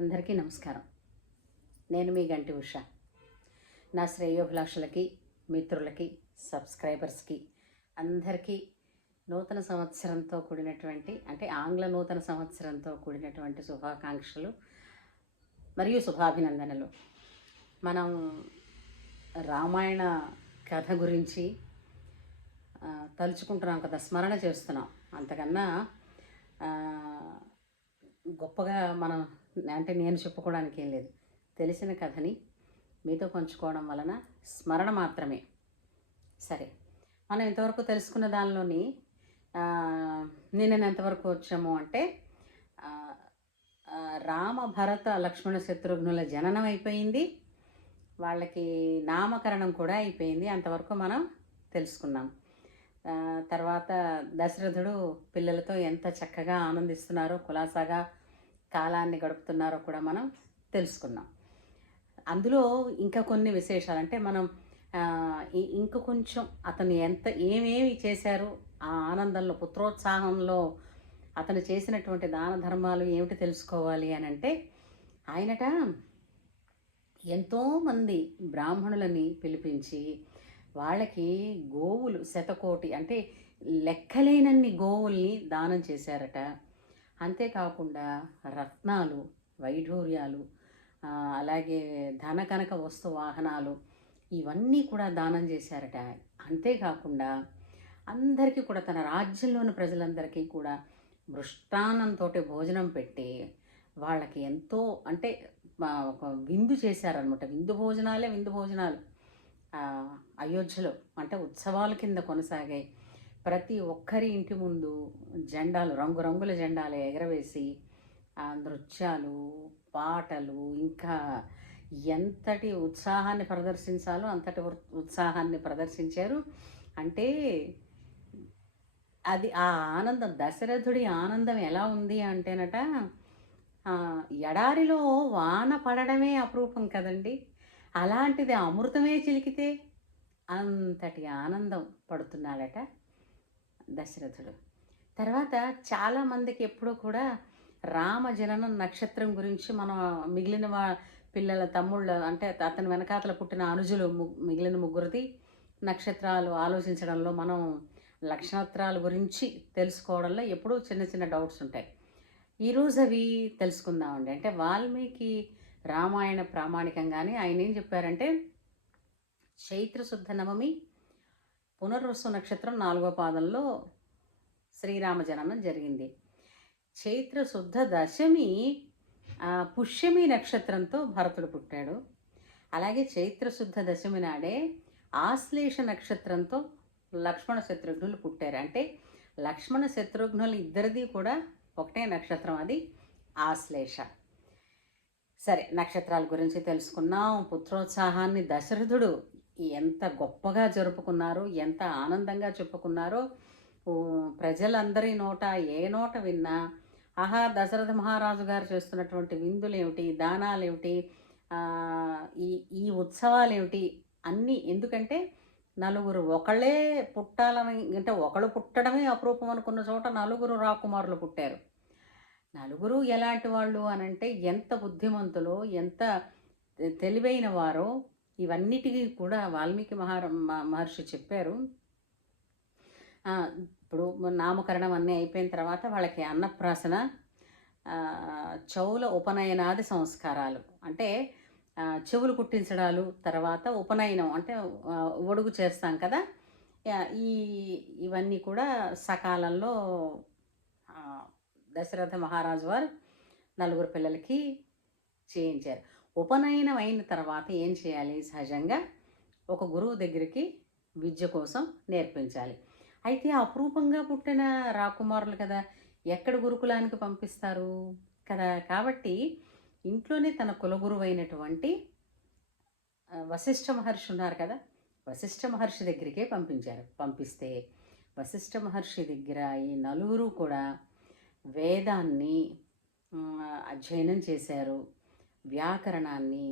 అందరికీ నమస్కారం. నేను మీ గంటి ఉష. నా శ్రేయోభిలాషులకి, మిత్రులకి, సబ్స్క్రైబర్స్కి అందరికీ నూతన సంవత్సరంతో కూడినటువంటి ఆంగ్ల నూతన సంవత్సరంతో కూడినటువంటి శుభాకాంక్షలు మరియు శుభాభినందనలు. మనం రామాయణ కథ గురించి తలుచుకుంటున్నాం కదా, స్మరణ చేస్తున్నాం. అంతకన్నా గొప్పగా మనం నేను చెప్పుకోవడానికి ఏం లేదు. తెలిసిన కథని మీతో పంచుకోవడం వలన స్మరణ మాత్రమే. సరే, మనం ఇంతవరకు తెలుసుకున్న దానిలోని నిన్న ఎంతవరకు వచ్చాము అంటే రామ భరత లక్ష్మణ శత్రుఘ్నుల జననం అయిపోయింది, వాళ్ళకి నామకరణం కూడా అయిపోయింది. అంతవరకు మనం తెలుసుకున్నాం. తర్వాత దశరథుడు పిల్లలతో ఎంత చక్కగా ఆనందిస్తున్నారో, కులాసాగా కాలాన్ని గడుపుతున్నారో కూడా మనం తెలుసుకున్నాం. అందులో ఇంకా కొన్ని విశేషాలు అంటే మనం ఇంకా కొంచెం అతను ఏమేమి చేశారు, ఆ ఆనందంలో, పుత్రోత్సాహంలో అతను చేసినటువంటి దాన ధర్మాలు ఏమిటి తెలుసుకోవాలి అని అంటే, ఆయనట ఎంతోమంది బ్రాహ్మణులని పిలిపించి వాళ్ళకి గోవులు శతకోటి అంటే లెక్కలేనన్ని గోవుల్ని దానం చేశారట. అంతేకాకుండా రత్నాలు, వైఢూర్యాలు, అలాగే ధన కనక వస్తు వాహనాలు ఇవన్నీ కూడా దానం చేశారట. అంతేకాకుండా అందరికీ కూడా, తన రాజ్యంలోని ప్రజలందరికీ కూడా మృష్టాన్నంతో భోజనం పెట్టి వాళ్ళకి ఎంతో ఒక విందు చేశారనమాట. విందు భోజనాలు అయోధ్యలో ఉత్సవాల కింద కొనసాగాయి. ప్రతి ఒక్కరి ఇంటి ముందు జెండాలు, రంగురంగుల జెండాలు ఎగరవేసి నృత్యాలు, పాటలు, ఇంకా ఎంతటి ఉత్సాహాన్ని ప్రదర్శించాలో అంతటి ఉత్సాహాన్ని ప్రదర్శించారు. అది ఆ ఆనందం, దశరథుడి ఆనందం ఎలా ఉంది అంటేనట, ఎడారిలో వాన పడడమే అపురూపం కదండి, అలాంటిది అమృతమే చిలికితే అంతటి ఆనందం పడుతున్నాడట దశరథుడు. తర్వాత చాలామందికి ఎప్పుడూ కూడా రామజననం నక్షత్రం గురించి మనం మిగిలిన పిల్లల తమ్ముళ్ళు అతని వెనకాతల పుట్టిన అనుజులు మిగిలిన ముగ్గురిది నక్షత్రాలు ఆలోచించడంలో, మనం నక్షత్రాల గురించి తెలుసుకోవడంలో ఎప్పుడూ చిన్న చిన్న డౌట్స్ ఉంటాయి. ఈరోజు అవి తెలుసుకుందామండి. వాల్మీకి రామాయణ ప్రామాణికంగానే ఆయన ఏం చెప్పారంటే, చైత్రశుద్ధ నవమి పునర్వసు నక్షత్రం 4వ పాదంలో శ్రీరామ జననం జరిగింది. చైత్రశుద్ధ దశమి పుష్యమి నక్షత్రంతో భరతుడు పుట్టాడు. అలాగే చైత్రశుద్ధ దశమి నాడే ఆశ్లేష నక్షత్రంతో లక్ష్మణ శత్రుఘ్నులు పుట్టారు. లక్ష్మణ శత్రుఘ్నులు ఇద్దరిది కూడా ఒకటే నక్షత్రం, అది ఆశ్లేష. సరే, నక్షత్రాల గురించి తెలుసుకున్నాం. పుత్రోత్సాహాన్ని దశరథుడు ఎంత గొప్పగా జరుపుకున్నారో, ఎంత ఆనందంగా చెప్పుకున్నారో ప్రజలందరి నోట, ఏ నోట విన్నా ఆహా, దశరథ మహారాజు గారు చేస్తున్నటువంటి విందులేమిటి, దానాలేమిటి, ఈ ఉత్సవాలేమిటి అన్నీ. ఎందుకంటే నలుగురు ఒకళ్ళే పుట్టాలని, ఒకళ్ళు పుట్టడమే అపురూపం అనుకున్న చోట నలుగురు రాకుమారులు పుట్టారు. నలుగురు ఎలాంటి వాళ్ళు అనంటే, ఎంత బుద్ధిమంతులో, ఎంత తెలివైన వారో ఇవన్నిటికీ కూడా వాల్మీకి మహర్షి చెప్పారు. ఇప్పుడు నామకరణం అన్నీ అయిపోయిన తర్వాత వాళ్ళకి అన్నప్రాసన, చౌల ఉపనయనాది సంస్కారాలు చెవులు కుట్టించడాలు, తర్వాత ఉపనయనం ఒడుగు చేస్తాం కదా, ఇవన్నీ కూడా సకాలంలో దశరథ మహారాజు వారు నలుగురు పిల్లలకి చేయించారు. ఉపనయనం అయిన తర్వాత ఏం చేయాలి? సహజంగా ఒక గురువు దగ్గరికి విద్య కోసం నేర్పించాలి. అయితే అపురూపంగా పుట్టిన రాకుమారులు కదా, ఎక్కడ గురుకులానికి పంపిస్తారు కదా. కాబట్టి ఇంట్లోనే తన కులగురువు అయినటువంటి వశిష్ఠ మహర్షి ఉన్నారు కదా, వశిష్ఠ మహర్షి దగ్గరికే పంపిస్తే వశిష్ఠ మహర్షి దగ్గర ఈ నలుగురు కూడా వేదాన్ని అధ్యయనం చేశారు. వ్యాకరణాన్ని,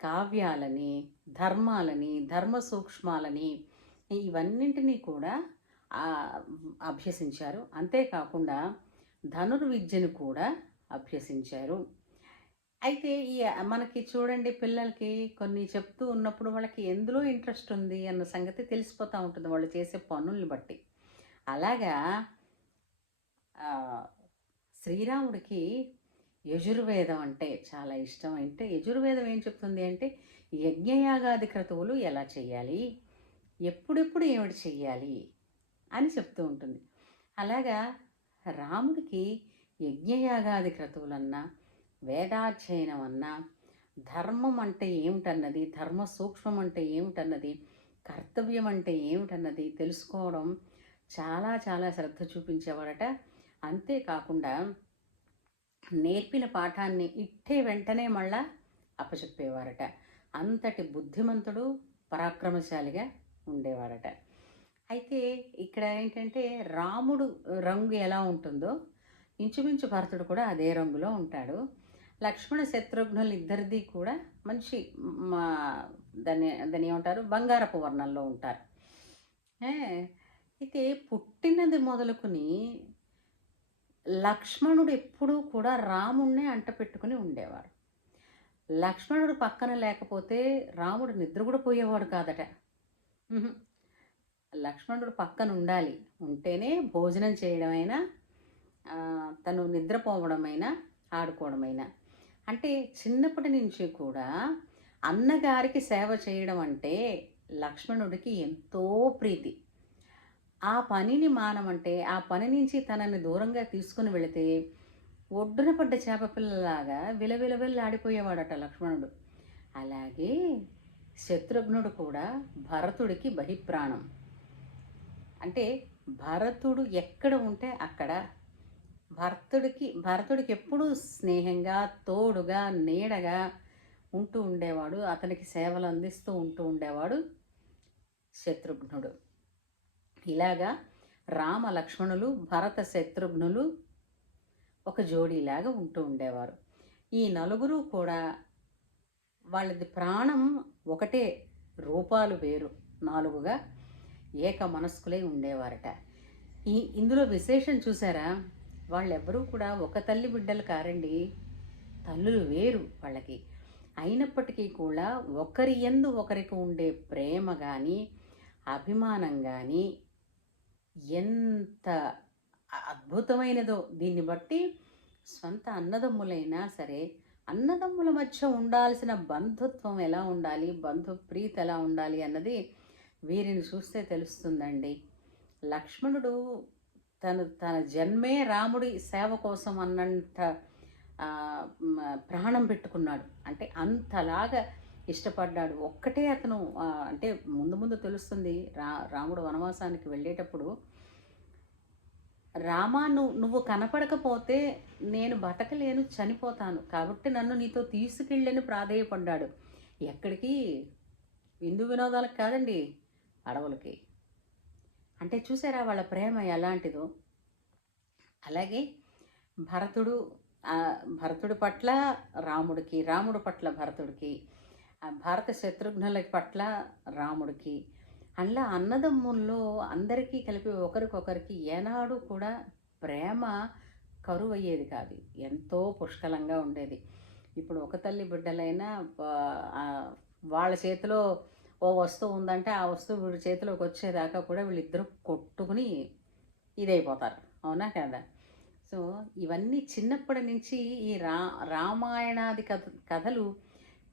కావ్యాలని, ధర్మాలని, ధర్మ సూక్ష్మాలని ఇవన్నింటినీ కూడా అభ్యసించారు. అంతేకాకుండా ధనుర్విద్యను కూడా అభ్యసించారు. అయితే మనకి చూడండి పిల్లలకి కొన్ని చెప్తూ ఉన్నప్పుడు వాళ్ళకి ఎందులో ఇంట్రెస్ట్ ఉంది అన్న సంగతి తెలిసిపోతూ ఉంటుంది వాళ్ళు చేసే పనుల్ని బట్టి. అలాగా ఆహ్, శ్రీరాముడికి యజుర్వేదం అంటే చాలా ఇష్టం. అంటే యజుర్వేదం ఏం చెప్తుంది అంటే యజ్ఞయాగాది క్రతువులు ఎలా చేయాలి? ఎప్పుడెప్పుడు ఏమిటి చెయ్యాలి? అని చెప్తూ ఉంటుంది. అలాగా రాముడికి యజ్ఞయాగాది క్రతువులన్నా, వేదాధ్యయనం అన్నా, ధర్మం అంటే ఏమిటన్నది, ధర్మ సూక్ష్మం అంటే ఏమిటన్నది, కర్తవ్యం అంటే ఏమిటన్నది తెలుసుకోవడం చాలా చాలా శ్రద్ధ చూపించేవాడట. అంతేకాకుండా నేర్పిన పాఠాన్ని ఇట్టే వెంటనే మళ్ళా అప్పచెప్పేవారట. అంతటి బుద్ధిమంతుడు, పరాక్రమశాలిగా ఉండేవాడట. అయితే ఇక్కడ ఏంటంటే రాముడు రంగు ఎలా ఉంటుందో ఇంచుమించు భరతుడు కూడా అదే రంగులో ఉంటాడు. లక్ష్మణ శత్రుఘ్నులు ఇద్దరిది కూడా మంచి మా దాన్ని దాన్ని ఏమంటారు బంగారపు వర్ణంలో ఉంటారు. ఏ, అయితే పుట్టినది మొదలుకొని లక్ష్మణుడు ఎప్పుడూ కూడా రాముణ్ణే అంటపెట్టుకుని ఉండేవాడు. లక్ష్మణుడు పక్కన లేకపోతే రాముడు నిద్ర కూడా పోయేవాడు కాదట. లక్ష్మణుడు పక్కన ఉండాలి. ఉంటేనే భోజనం చేయడమైనా, తను నిద్రపోవడమైనా, ఆడుకోవడమైనా. అంటే చిన్నప్పటి నుంచి కూడా అన్నగారికి సేవ చేయడం అంటే లక్ష్మణుడికి ఎంతో ప్రీతి. ఆ పనిని మానమంటే ఆ పని నుంచి తనని దూరంగా తీసుకుని వెళితే ఒడ్డున పడ్డ చేప పిల్లలాగా విలవిలవిల్లాడిపోయేవాడట లక్ష్మణుడు. అలాగే శత్రుఘ్నుడు కూడా భరతుడికి బహిప్రాణం. అంటే భరతుడు ఎక్కడ ఉంటే అక్కడ భరతుడికి ఎప్పుడూ స్నేహంగా, తోడుగా, నీడగా ఉంటూ ఉండేవాడు. అతనికి సేవలు అందిస్తూ ఉంటూ ఉండేవాడు శత్రుఘ్నుడు. ఇలాగా రామ లక్ష్మణులు, భరత శత్రుఘ్నులు ఒక జోడీలాగా ఉంటూ ఉండేవారు. ఈ నలుగురు కూడా వాళ్ళది ప్రాణం ఒకటే, రూపాలు వేరు, నాలుగుగా ఏక మనస్కులై ఉండేవారట. ఇందులో విశేషం చూసారా? వాళ్ళెవ్వరూ కూడా ఒక తల్లి బిడ్డలు కారండి, తల్లులు వేరు వాళ్ళకి. అయినప్పటికీ కూడా ఒకరి యందు ఒకరికి ఉండే ప్రేమ కానీ, అభిమానం కానీ ఎంత అద్భుతమైనదో. దీన్ని బట్టి స్వంత అన్నదమ్ములైనా సరే అన్నదమ్ముల మధ్య ఉండాల్సిన బంధుత్వం ఎలా ఉండాలి, బంధు ప్రీతి ఎలా ఉండాలి అన్నది వీరిని చూస్తే తెలుస్తుందండి. లక్ష్మణుడు తన జన్మే రాముడి సేవ కోసం అన్నంత ప్రాణం పెట్టుకున్నాడు. అంటే అంతలాగా ఇష్టపడ్డాడు. ఒక్కటే అతను అంటే ముందు ముందు తెలుస్తుంది. రాముడు వనవాసానికి వెళ్ళేటప్పుడు రామా నువ్వు కనపడకపోతే నేను బతకలేను, చనిపోతాను, కాబట్టి నన్ను నీతో తీసుకెళ్ళని ప్రాధేయపడ్డాడు. ఎక్కడికి? విందు వినోదాలకు కాదండి, అడవులకి. అంటే చూసారా వాళ్ళ ప్రేమ ఎలాంటిదో. అలాగే భరతుడి పట్ల రాముడికి, రాముడి పట్ల భరతుడికి, భారత శత్రుఘ్నుల పట్ల రాముడికి, అలా అన్నదమ్ముల్లో అందరికీ కలిపి ఒకరికొకరికి ఏనాడు కూడా ప్రేమ కరువయ్యేది కాదు. ఎంతో పుష్కలంగా ఉండేది. ఇప్పుడు ఒక తల్లి బిడ్డలైనా వాళ్ళ చేతిలో ఓ వస్తువు ఉందంటే ఆ వస్తువు వీడి చేతిలోకి వచ్చేదాకా కూడా వీళ్ళిద్దరూ కొట్టుకుని ఇదైపోతారు. అవునా కదా? సో ఇవన్నీ చిన్నప్పటి నుంచి ఈ రామాయణాది కథలు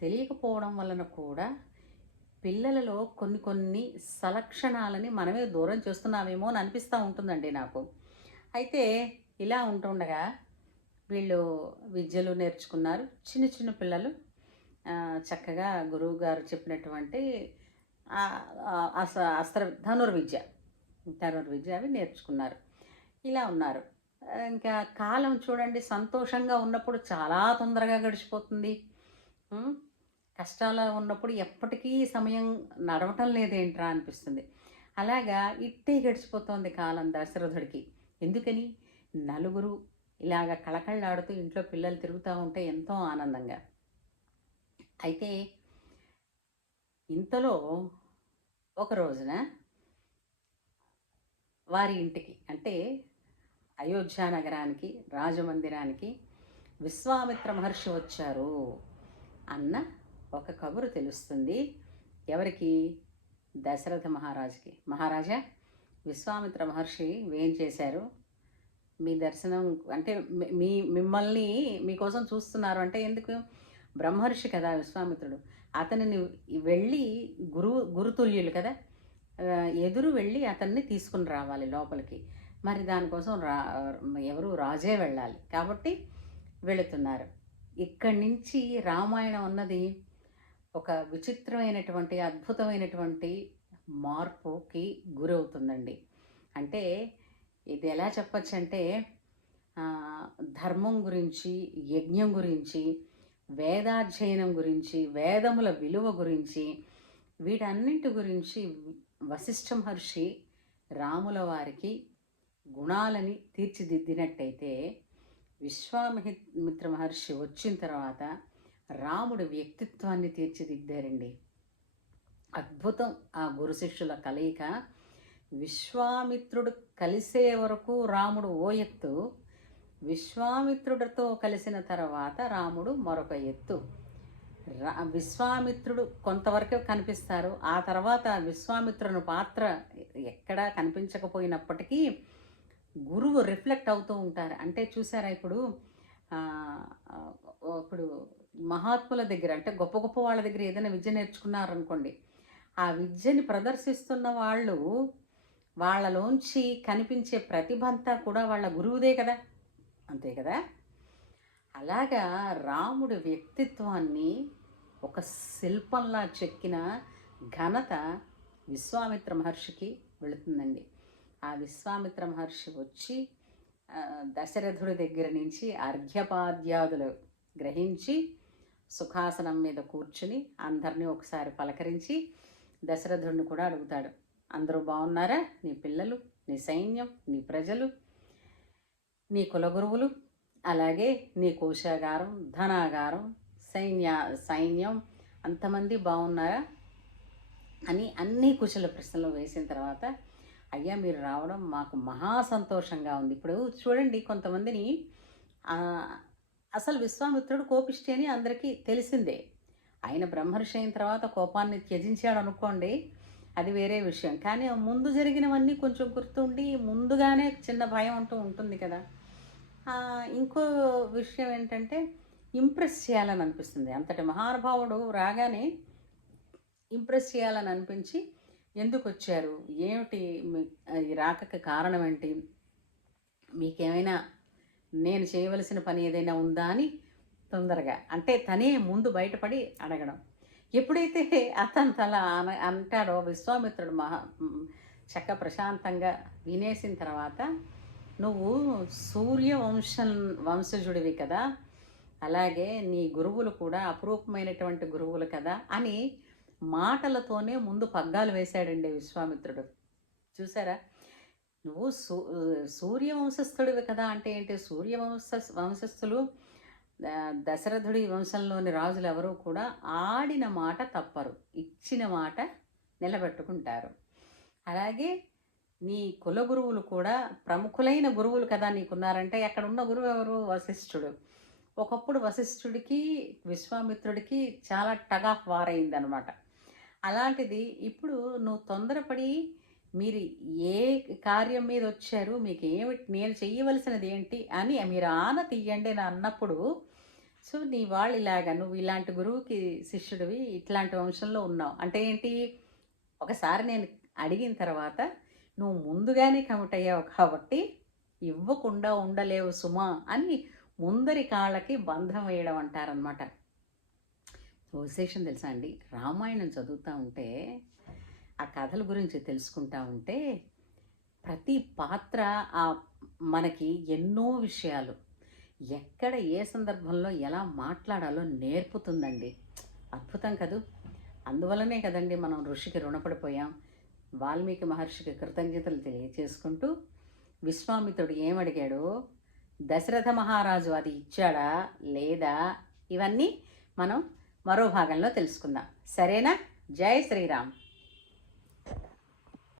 తెలియకపోవడం వలన కూడా పిల్లలలో కొన్ని కొన్ని సలక్షణాలని మనమే దూరం చేస్తున్నామేమో అని అనిపిస్తూ ఉంటుందండి నాకు. అయితే ఇలా ఉంటుండగా వీళ్ళు విద్యలు నేర్చుకున్నారు. చిన్న చిన్న పిల్లలు చక్కగా గురువు గారు చెప్పినటువంటి ధనుర్విద్య అవి నేర్చుకున్నారు. ఇలా ఉన్నారు. ఇంకా కాలం చూడండి, సంతోషంగా ఉన్నప్పుడు చాలా తొందరగా గడిచిపోతుంది. కష్టాలు ఉన్నప్పుడు ఎప్పటికీ సమయం నడవటం లేదేంట్రా అనిపిస్తుంది. అలాగా ఇట్టే గడిచిపోతుంది కాలం దశరథుడికి. ఎందుకని? నలుగురు ఇలాగ కళకళలాడుతూ ఇంట్లో పిల్లలు తిరుగుతూ ఉంటే ఎంతో ఆనందంగా. అయితే ఇంతలో ఒక రోజున వారి ఇంటికి, అంటే అయోధ్య నగరానికి, రాజమందిరానికి విశ్వామిత్ర మహర్షి వచ్చారు అన్న ఒక కబురు తెలుస్తుంది. ఎవరికి? దశరథ మహారాజుకి. మహారాజా, విశ్వామిత్ర మహర్షి ఏం చేశారు? మీ దర్శనం అంటే మిమ్మల్ని మీకోసం చూస్తున్నారు. అంటే ఎందుకు? బ్రహ్మర్షి కదా విశ్వామిత్రుడు. అతనిని వెళ్ళి గురుతుల్యులు కదా, ఎదురు వెళ్ళి అతన్ని తీసుకుని రావాలి లోపలికి. మరి దానికోసం ఎవరు? రాజే వెళ్ళాలి. కాబట్టి వెళుతున్నారు. ఇక్కడి నుంచి రామాయణం అన్నది ఒక విచిత్రమైనటువంటి అద్భుతమైనటువంటి మార్పుకి గురవుతుందండి. అంటే ఇది ఎలా చెప్పచ్చు అంటే, ధర్మం గురించి, యజ్ఞం గురించి, వేదాధ్యయనం గురించి, వేదముల విలువ గురించి, వీటన్నింటి గురించి వశిష్ఠ మహర్షి రాముల వారికి గుణాలని తీర్చిదిద్దినట్టయితే, విశ్వామిత్ర మహర్షి వచ్చిన తర్వాత రాముడి వ్యక్తిత్వాన్ని తీర్చిదిద్దారండి. అద్భుతం ఆ గురు శిష్యుల కలయిక. విశ్వామిత్రుడు కలిసే వరకు రాముడు ఓ ఎత్తు, విశ్వామిత్రుడితో కలిసిన తర్వాత రాముడు మరొక ఎత్తు. విశ్వామిత్రుడు కొంతవరకే కనిపిస్తారు. ఆ తర్వాత విశ్వామిత్రుని పాత్ర ఎక్కడా కనిపించకపోయినప్పటికీ గురువు రిఫ్లెక్ట్ అవుతూ ఉంటారు. అంటే చూసారా, ఇప్పుడు ఇప్పుడు మహాత్ముల దగ్గర, అంటే గొప్ప గొప్ప వాళ్ళ దగ్గర ఏదైనా విద్య నేర్చుకున్నారనుకోండి, ఆ విద్యని ప్రదర్శిస్తున్న వాళ్ళు, వాళ్ళలోంచి కనిపించే ప్రతిభ అంతా కూడా వాళ్ళ గురువుదే కదా, అంతే కదా. అలాగా రాముడి వ్యక్తిత్వాన్ని ఒక శిల్పంలా చెక్కిన ఘనత విశ్వామిత్ర మహర్షికి వెళుతుందండి. ఆ విశ్వామిత్ర మహర్షి వచ్చి దశరథుడి దగ్గర నుంచి అర్ఘ్యపాద్యాదులు గ్రహించి సుఖాసనం మీద కూర్చుని అందరినీ ఒకసారి పలకరించి దశరథుడిని కూడా అడుగుతాడు, అందరూ బాగున్నారా? నీ పిల్లలు, నీ సైన్యం, నీ ప్రజలు, నీ కులగురువులు, అలాగే నీ కోశాగారం, ధనాగారం, సైన్యం అంతమంది బాగున్నారా అని అన్ని కుశల ప్రశ్నలు వేసిన తర్వాత, అయ్యా మీరు రావడం మాకు మహా సంతోషంగా ఉంది. ఇప్పుడు చూడండి, కొంతమందిని అసలు విశ్వామిత్రుడు కోపిష్టి అని అందరికీ తెలిసిందే. ఆయన బ్రహ్మర్షి అయిన తర్వాత కోపాన్ని త్యజించాడు అనుకోండి, అది వేరే విషయం. కానీ ముందు జరిగినవన్నీ కొంచెం గుర్తుండి ముందుగానే చిన్న భయం అంటూ ఉంటుంది కదా. ఇంకో విషయం ఏంటంటే, ఇంప్రెస్ చేయాలని అనిపిస్తుంది. అంతటి మహానుభావుడు రాగానే ఇంప్రెస్ చేయాలని అనిపించి, ఎందుకు వచ్చారు, ఏమిటి ఈ రాకకి కారణం ఏంటి, మీకేమైనా నేను చేయవలసిన పని ఏదైనా ఉందా అని తొందరగా, అంటే తనే ముందు బయటపడి అడగడం. ఎప్పుడైతే అతను తల అంటాడో విశ్వామిత్రుడు చక్క ప్రశాంతంగా వినేసిన తర్వాత, నువ్వు వంశజుడివి కదా, అలాగే నీ గురువులు కూడా అపురూపమైనటువంటి గురువులు కదా అని మాటలతోనే ముందు పగ్గాలు వేశాడండి విశ్వామిత్రుడు. చూసారా, నువ్వు సూర్యవంశస్థుడివి కదా అంటే ఏంటి? వంశస్థులు దశరథుడి వంశంలోని రాజులు ఎవరూ కూడా ఆడిన మాట తప్పరు, ఇచ్చిన మాట నిలబెట్టుకుంటారు. అలాగే నీ కుల గురువులు కూడా ప్రముఖులైన గురువులు కదా నీకున్నారంటే, అక్కడ ఉన్న గురువు ఎవరు? వశిష్ఠుడు. ఒకప్పుడు వశిష్ఠుడికి విశ్వామిత్రుడికి చాలా టగ్ ఆఫ్ వార్ అయిందనమాట. అలాంటిది ఇప్పుడు నువ్వు తొందరపడి మీరు ఏ కార్యం మీద వచ్చారు, మీకు ఏమిటి, నేను చెయ్యవలసినది ఏంటి అని మీరు ఆన తీయండి అని అన్నప్పుడు, సో నీ వాళ్ళు ఇలాగా, నువ్వు ఇలాంటి గురువుకి శిష్యుడివి, ఇట్లాంటి వంశంలో ఉన్నావు అంటే ఏంటి? ఒకసారి నేను అడిగిన తర్వాత నువ్వు ముందుగానే కమిట్ అయ్యావు కాబట్టి ఇవ్వకుండా ఉండలేవు సుమా అని ముందరి కాళ్ళకి బంధం వేయడం అంటారనమాట. విశేషం తెలుసా అండి, రామాయణం చదువుతూ ఉంటే, ఆ కథల గురించి తెలుసుకుంటూ ఉంటే, ప్రతి పాత్ర మనకి ఎన్నో విషయాలు ఎక్కడ ఏ సందర్భంలో ఎలా మాట్లాడాలో నేర్పుతుందండి. అద్భుతం కదూ. అందువల్లనే కదండి మనం ఋషికి రుణపడిపోయాం. వాల్మీకి మహర్షికి కృతజ్ఞతలు తెలియచేసుకుంటూ, విశ్వామిత్రుడు ఏమడిగాడో, దశరథ మహారాజు అది ఇచ్చాడా లేదా, ఇవన్నీ మనం మరో భాగంలో తెలుసుకుందాం. సరేనా? జై శ్రీరామ్.